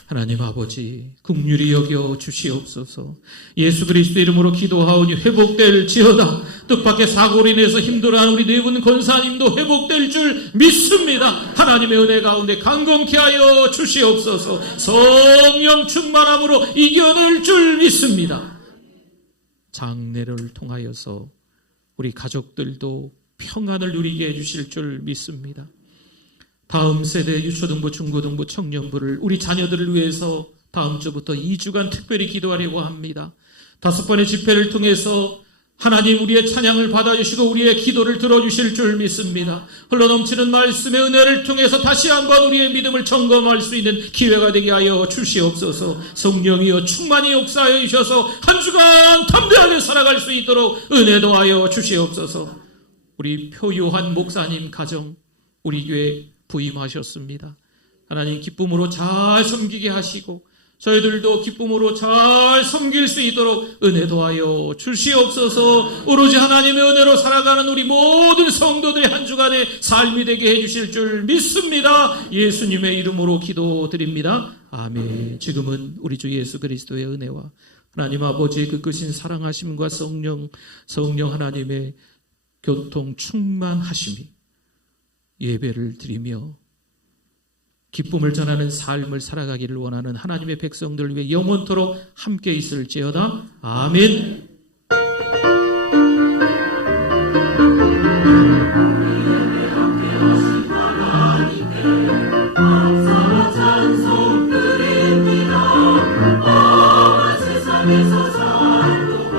하나님 아버지, 긍휼히 여겨 주시옵소서. 예수 그리스도 이름으로 기도하오니 회복될지어다. 뜻밖의 사고로 인해서 힘들어하는 우리 네 분 권사님도 회복될 줄 믿습니다. 하나님의 은혜 가운데 강건케 하여 주시옵소서. 성령 충만함으로 이겨낼 줄 믿습니다. 장례를 통하여서 우리 가족들도 평안을 누리게 해주실 줄 믿습니다. 다음 세대 유초등부, 중고등부, 청년부를 우리 자녀들을 위해서 다음 주부터 2주간 특별히 기도하려고 합니다. 5번의 집회를 통해서 하나님 우리의 찬양을 받아주시고 우리의 기도를 들어주실 줄 믿습니다. 흘러넘치는 말씀의 은혜를 통해서 다시 한번 우리의 믿음을 점검할 수 있는 기회가 되게 하여 주시옵소서. 성령이여 충만히 역사하여 주셔서 한 주간 담대하게 살아갈 수 있도록 은혜 더하여 주시옵소서. 우리 표요한 목사님 가정 우리 교회 부임하셨습니다. 하나님 기쁨으로 잘 섬기게 하시고 저희들도 기쁨으로 잘 섬길 수 있도록 은혜 더하여 주시옵소서. 오로지 하나님의 은혜로 살아가는 우리 모든 성도들의 한 주간의 삶이 되게 해주실 줄 믿습니다. 예수님의 이름으로 기도드립니다. 아멘. 지금은 우리 주 예수 그리스도의 은혜와 하나님 아버지의 그 크신 사랑하심과 성령 하나님의 교통 충만하심이 예배를 드리며 기쁨을 전하는 삶을 살아가기를 원하는 하나님의 백성들을 위해 영원토록 함께 있을지어다. 아멘. 세상에서 살도록